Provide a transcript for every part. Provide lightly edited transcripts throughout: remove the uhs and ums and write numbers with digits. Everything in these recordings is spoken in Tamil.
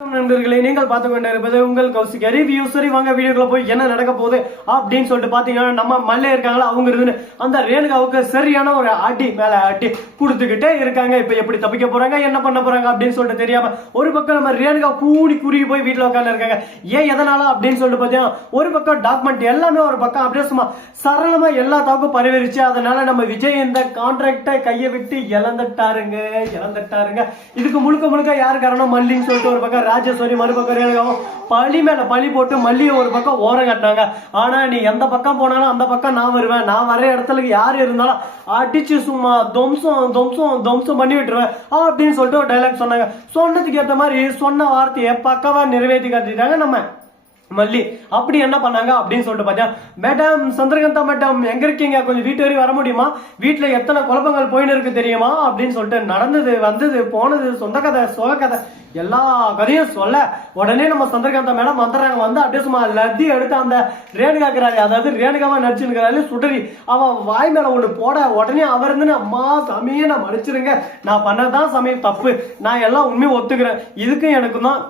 நண்பர்களே, நீங்கள் பார்த்து கொண்டு இருப்பது உங்கள் கௌசிக் ரிவ்யூ. சரி, வாங்க வீடியோக்குள்ள போய் என்ன நடக்க போகுது அப்படின்னு சொல்லிட்டு பாத்தீங்கன்னா, நம்ம மல்லே இருக்காங்களா அவங்க இருந்து அந்த ரேணுகாவுக்கு சரியான ஒரு அடி மேல அடி கொடுத்துக்கிட்டே இருக்காங்க. இப்ப எப்படி தப்பிக்க போறாங்க, என்ன பண்ண போறாங்க அப்படின்னு சொல்லிட்டு தெரியாம ஒரு பக்கம் நம்ம ரேணுகா கூடி குறுகி போய் வீட்டுல உட்காந்து இருக்காங்க. ஏன் எதனால அப்படின்னு சொல்லிட்டு பாத்தீங்கன்னா, ஒரு பக்கம் டாக்குமெண்ட் எல்லாமே ஒரு பக்கம் அப்படியே சும்மா சரளமா எல்லா தாக்கும் பரவிருச்சு. அதனால நம்ம விஜய் இந்த கான்ட்ராக்டை கையை விட்டு இழந்துட்டாருங்க. இதுக்கு முழுக்க முழுக்க யாரு காரணம், மல்லின்னு சொல்லிட்டு ஒரு பக்கம் ராஜேஸ்வரி, மறுபக்கம் ரேணுகாவும் பழி மேல பழி போட்டு மல்லியை ஒரு பக்கம் ஓரம் கட்டினாங்க. ஆனா நீ எந்த பக்கம் போனாலும் அந்த பக்கம் நான் வருவேன், நான் வர இடத்துல யாரு இருந்தாலும் அடிச்சு சும்மா துவம்சம் பண்ணி விட்டுருவேன் அப்படின்னு சொல்லிட்டு ஒரு டைலாக் சொன்னாங்க. சொன்னதுக்கு ஏற்ற மாதிரி சொன்ன வார்த்தையை பக்கவா நிறைவேற்றி காட்டிட்டாங்க நம்ம மல்லி. அப்படி என்ன பண்ணாங்க அப்படின்னு சொல்லிட்டு பார்த்தா, மேடம் சந்திரகாந்தா மேடம் எங்க இருக்கீங்க, கொஞ்சம் வீட்டு வரையும் வர முடியுமா, வீட்டுல எத்தனை குழப்பங்கள் போயின்னு இருக்கு தெரியுமா அப்படின்னு சொல்லிட்டு நடந்தது வந்தது போனது சொந்த கதை சோக கதை எல்லா கதையும் சொல்ல உடனே நம்ம சந்திரகாந்தா மேடம் வந்துடுறாங்க. வந்து அப்படியே சும்மா லத்தி எடுத்து அந்த ரேணுகாக்குறாரு, அதாவது ரேணுகாவா நடிச்சுக்கிறாரு சுடரி அவன் வாய் மேல ஒண்ணு போட உடனே அவர் இருந்து, அம்மா சமைய நான் மன்னிச்சிருங்க, நான் பண்ணதான் சமயம் தப்பு, நான் எல்லாம் உண்மையை ஒத்துக்கிறேன், இதுக்கும் எனக்கும் தான்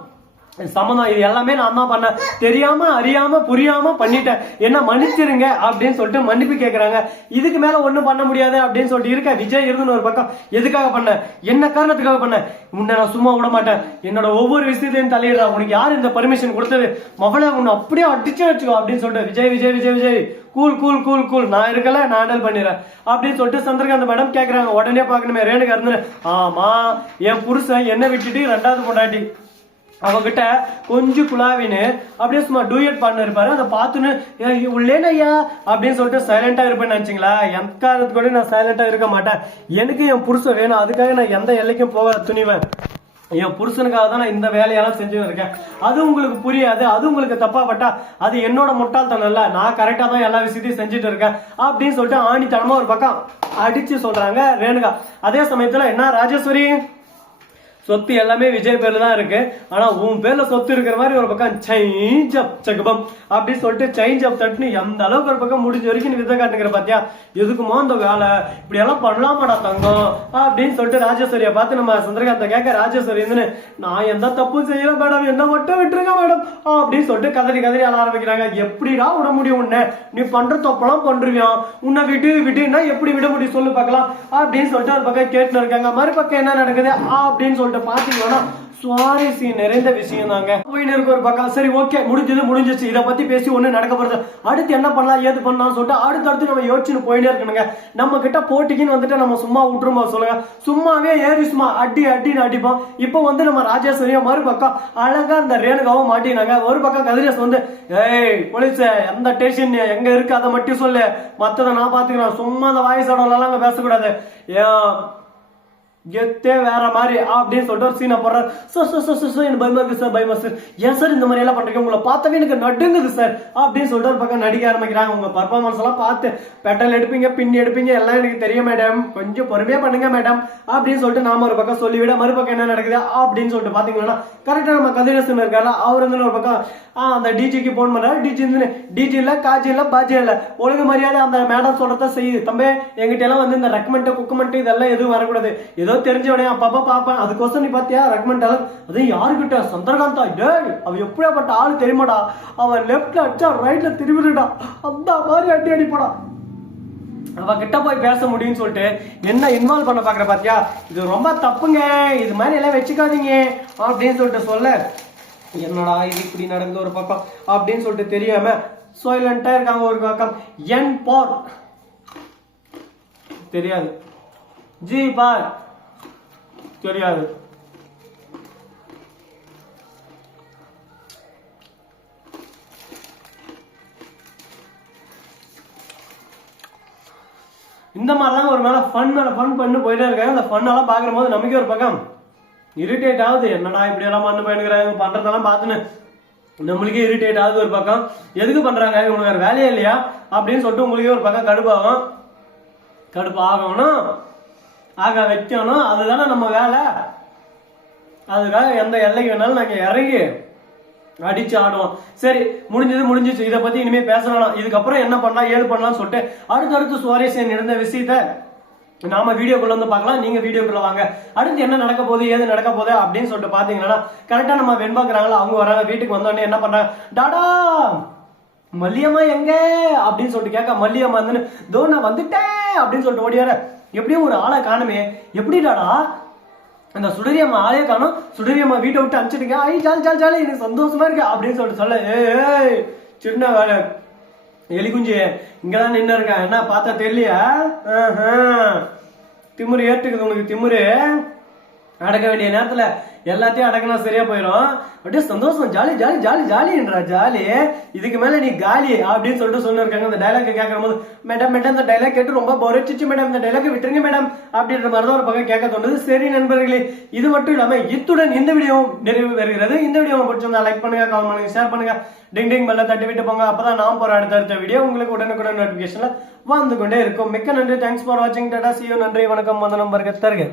சம்மதம், இது எல்லாமே நான் தான் பண்ண, தெரியாம அறியாம புரியாம பண்ணிட்டேன், என்ன மன்னிச்சிருங்க அப்படின்னு சொல்லிட்டு மன்னிப்பு கேட்கறாங்க. இதுக்கு மேல ஒண்ணும் பண்ண முடியாது அப்படின்னு சொல்லிட்டு இருக்க விஜய் இருந்து ஒரு பக்கம், எதுக்காக பண்ண, என்ன காரணத்துக்காக பண்ண, உன்னை நான் சும்மா விட மாட்டேன், என்னோட ஒவ்வொரு விஷயத்தையும் தலையிடுறா, உனக்கு யாரு இந்த பர்மிஷன் கொடுத்தது, மகளை உன்னை அப்படியே அடிச்சு வச்சுக்கோ அப்படின்னு சொல்லிட்டு Vijay Vijay Vijay Vijay cool cool cool cool, நான் இருக்கல நான் ஹேண்டில் பண்ணிடுறேன் அப்படின்னு சொல்லிட்டு சந்திரகாந்த் மேடம் கேட்கறாங்க. உடனே பாக்கணுமே ரேணுகா இருந்து, ஆமா என் புருஷன் என்ன விட்டுட்டு ரெண்டாவது பொண்டாட்டி அவகிட்ட கொஞ்சம் குழாவின்னு அப்படியே சும்மா டூயட் பண்ண இருப்பாரு, அதை பார்த்துன்னு உள்ளேன ஐயா அப்படின்னு சொல்லிட்டு சைலண்டா இருப்பேன்னு நினைச்சிங்களா, எந்த காரணத்துக்கு கூட நான் சைலண்டா இருக்க மாட்டேன், எனக்கு என் புருஷன் வேணும், அதுக்காக நான் எந்த எல்லைக்கும் போக துணிவேன், என் புருஷனுக்காக தான் நான் இந்த வேலையெல்லாம் செஞ்சு இருக்கேன், அது உங்களுக்கு புரியாது, அது உங்களுக்கு தப்பா பட்டா அது என்னோட முட்டாள்தனம் இல்ல, நான் கரெக்டா தான் எல்லா விஷயத்தையும் செஞ்சுட்டு இருக்கேன் அப்படின்னு சொல்லிட்டு ஆணித்தனமா ஒரு பக்கம் அடிச்சு சொல்றாங்க ரேணுகா. அதே சமயத்துல என்ன ராஜேஸ்வரி, சொத்து எல்லாமே விஜய் பேர்ல தான் இருக்கு, ஆனா உன் பேர்ல சொத்து இருக்கிற மாதிரி ஒரு பக்கம் சேஞ்ச் அப் சகுபம் அப்படின்னு சொல்லிட்டு சேஞ்ச் அப் தட்டுன்னு எந்த அளவுக்கு ஒரு பக்கம் முடிஞ்ச வரைக்கும் நீ விதை காட்டுங்கிற பாத்தியா, எதுக்குமோ அந்த வேலை இப்படி எல்லாம் பண்ணலாமாடா தங்கம் அப்படின்னு சொல்லிட்டு ராஜேஸ்வரியை பார்த்து நம்ம சந்திரகாந்த கேட்க, ராஜேஸ்வரி இருந்து, நான் எந்த தப்பும் செய்யல மேடம், என்ன மட்டும் விட்டுருங்க மேடம் அப்படின்னு சொல்லிட்டு கதறி கதறி அழ ஆரம்பிக்கிறாங்க. எப்படிடா விட முடியும் உன்னை, நீ பண்ற தப்பெல்லாம் பண்றியா, உன்னை விட்டுன்னா எப்படி விட முடியும் சொல்லு பார்க்கலாம் அப்படின்னு சொல்லிட்டு ஒரு பக்கம் கேட்டுன்னு இருக்காங்க. மறுபக்கம் என்ன நடக்குது அப்படின்னு சொல்லிட்டு பாத்தீங்கன்னா சுவாரஸ்யம் நிறைந்த விஷயம் தாங்க போயின்னு இருக்கு ஒரு பக்கம். சரி ஓகே, முடிஞ்சிச்சு, இதை பத்தி பேசி ஒண்ணு நடக்க போறது, அடுத்து என்ன பண்ணலாம் ஏது பண்ணலாம் சொல்லிட்டு அடுத்தடுத்து நம்ம யோசிச்சுன்னு போயிட்டே இருக்கணுங்க. நம்ம கிட்ட போட்டிக்குன்னு வந்துட்டு நம்ம சும்மா விட்டுருமா சொல்லுங்க, சும்மாவே ஏறி சும்மா அடின்னு அடிப்போம். இப்போ வந்து நம்ம ராஜேஸ்வரியா மறுபக்கம் அழகா அந்த ரேணுகாவும் மாட்டினாங்க. ஒரு பக்கம் கதிரேஷ் வந்து, ஏய் போலீஸ் எந்த ஸ்டேஷன் எங்க இருக்கு அதை மட்டும் சொல்லு, மத்ததை நான் பாத்துக்கிறேன், சும்மா அந்த வாய்ஸோட எல்லாம் அங்க பேசக்கூடாது, கெத்தே வேற மாதிரி அப்படின்னு சொல்லிட்டு ஒரு சீனை போடுறாரு. சார் எனக்கு பயமா இருக்கு சார், பயமா சார், ஏன் சார் இந்த மாதிரி எல்லாம் பண்றீங்க, உங்களை பார்த்தாவே எனக்கு நடுங்குது சார் அப்படின்னு சொல்லிட்டு ஒரு பக்கம் நடிக்க ஆரம்பிக்கிறாங்க. உங்க பர்ஃபார்மன்ஸ் எல்லாம் பார்த்து பெட்டல் எடுப்பீங்க பின்னி எடுப்பீங்க எல்லாம் எனக்கு தெரியும் மேடம், கொஞ்சம் பொறுமையா பண்ணுங்க மேடம் அப்படின்னு சொல்லிட்டு நாம ஒரு பக்கம் சொல்லிவிட, மறுபக்கம் என்ன நடக்குது அப்படின்னு சொல்லிட்டு பாத்தீங்கன்னா கரெக்டா நம்ம கதிரேசன் இருக்காரு, அவர் வந்து ஒரு பக்கம் அந்த டிஜிக்கு போன் பண்றாரு. டிஜி இல்ல காஜி இல்ல பாஜி இல்ல, ஒழுங்கு மரியாதை அந்த மேடம் சொல்றத செய்யுது தம்பி, எங்கிட்ட எல்லாம் வந்து இந்த ரெக்கமெண்ட் குக்குமெண்ட் இதெல்லாம் எதுவும் வரக்கூடாது, ஏதோ தெரிஞ்சவனே அப்பப்ப பாப்பேன், அதுக்கோசம் நீ பாத்தியா ரெக்கமெண்ட் அது யாருக்கிட்ட, சந்திரகாந்தா, டேய் அவ எப்படியாப்பட்ட ஆளு தெரியுமாடா, அவன் லெப்ட்ல அடிச்சா ரைட்ல திரும்பிடுடா, அந்த மாதிரி அடிப்படா, அவகிட்ட போய் பேச முடியும்னு சொல்லிட்டு என்ன இன்வால்வ் பண்ண பாக்குற பாத்தியா, இது ரொம்ப தப்புங்க, இது மாதிரி எல்லாம் வச்சுக்காதீங்க அப்படின்னு சொல்லிட்டு சொல்ல, என்னடா இது இப்படி நடந்து ஒரு பக்கம் அப்படின்னு சொல்லிட்டு தெரியாம சைலண்டா இருக்காங்க. ஒரு பக்கம் என் பார் தெரியாது, ஜி பார் தெரியாது, இந்த மாதிரிலாம் ஒரு மேல ஃபன் பண்ணி போயிட்டே இருக்காங்க. அந்த ஃபன்னெல்லாம் பாக்குற போது நமக்கே ஒரு பக்கம் இரிட்டேட் ஆகுது, என்னடா இப்படி எல்லாம் பண்ணு போயிருக்கிறாங்க, பண்றதெல்லாம் பார்த்துன்னு நம்மளுக்கே இரிட்டேட் ஆகுது. ஒரு பக்கம் எதுக்கு பண்றாங்க, இவங்களுக்கு வேற வேலையே இல்லையா அப்படின்னு சொல்லிட்டு உங்களுக்கே ஒரு பக்கம் கடுப்பு ஆகணும் ஆக வைக்கணும், அதுதானே நம்ம வேலை, அதுக்காக எந்த எல்லைக்கு வேணாலும் நாங்க இறங்கி அடிச்சு ஆடுவோம். சரி முடிஞ்சிச்சு, இதை பத்தி இனிமே பேசலாம், இதுக்கப்புறம் என்ன பண்ணலாம் ஏது பண்ணலாம்னு சொல்லிட்டு அடுத்தடுத்து சுவாரஸ்யம் நடந்த விஷயத்த நாம வீடியோக்குள்ள வந்து பார்க்கலாம், நீங்க வீடியோக்குள்ள வாங்க. அடுத்து என்ன நடக்க போகுது, ஏது நடக்க போகுது அப்படின்னு சொல்லிட்டு பாத்தீங்கன்னா, கரெக்டா நம்ம வெண்பாக்குறாங்களா அவங்க வராங்க. வீட்டுக்கு வந்தோடனே என்ன பண்றாங்க, டாடா மல்லியம்மா எங்க அப்படின்னு சொல்லிட்டு கேட்க, மல்லியம்மா வந்து தோ நான் வந்துட்டேன் அப்படின்னு சொல்லிட்டு ஓடியார. எப்படியும் ஒரு ஆளை காணுமே, எப்படிடாடா அந்த சுடரி அம்மா ஆளே காணும், சுடரி அம்மா வீட்டை விட்டு அனுப்பிச்சிட்டுங்க, ஐ ஜாலி ஜாலி ஜாலி எனக்கு சந்தோஷமா இருக்கு அப்படின்னு சொல்லிட்டு சொல்ல, ஏய் சின்ன வேலை எலி குஞ்சு இங்கதான் நின்று இருக்கேன், என்ன பார்த்தா தெரியலையா, திமுரு ஏற்றுக்குது உனக்கு, திமுரு அடக்க வேண்டிய நேரத்துல எல்லாத்தையும் அடக்கினா சரியா போயிடும். அப்படியே சந்தோஷம் ஜாலி ஜாலி ஜாலி ஜாலின்றா ஜாலி, இதுக்கு மேல நீ காலி அப்படின்னு சொல்லிட்டு சொல்லிருக்காங்க. இந்த டைலாக் கேட்கும் போது மேடம் மேடம் இந்த டைலாக் கேட்டு ரொம்ப போர் அடிச்சிச்சு மேடம், இந்த டைலாக் விட்டுருங்க மேடம் அப்படின்ற மாதிரிதான் ஒரு பக்கம் கேட்க தோணுது. சரி நண்பர்களே, இது மட்டும் இல்லாம இத்துடன் இந்த வீடியோ நிறைவு பெறுகிறது. இந்த வீடியோ பிடிச்சிருந்தா லைக் பண்ணுங்க, கமெண்ட் பண்ணுங்க, ஷேர் பண்ணுங்க, டிங் டிங் பெல்ல தட்டி விட்டு போங்க. அப்பதான் நான் போற அடுத்த வீடியோ உங்களுக்கு உடனுக்குடன் நோட்டிபிகேஷன்ல வந்து கொண்டே இருக்கும். மிக்க நன்றி, தேங்க்ஸ் ஃபார் வாட்சிங், டாடா, see you, நன்றி, வணக்கம், வந்தனம், பர்கத் தருக.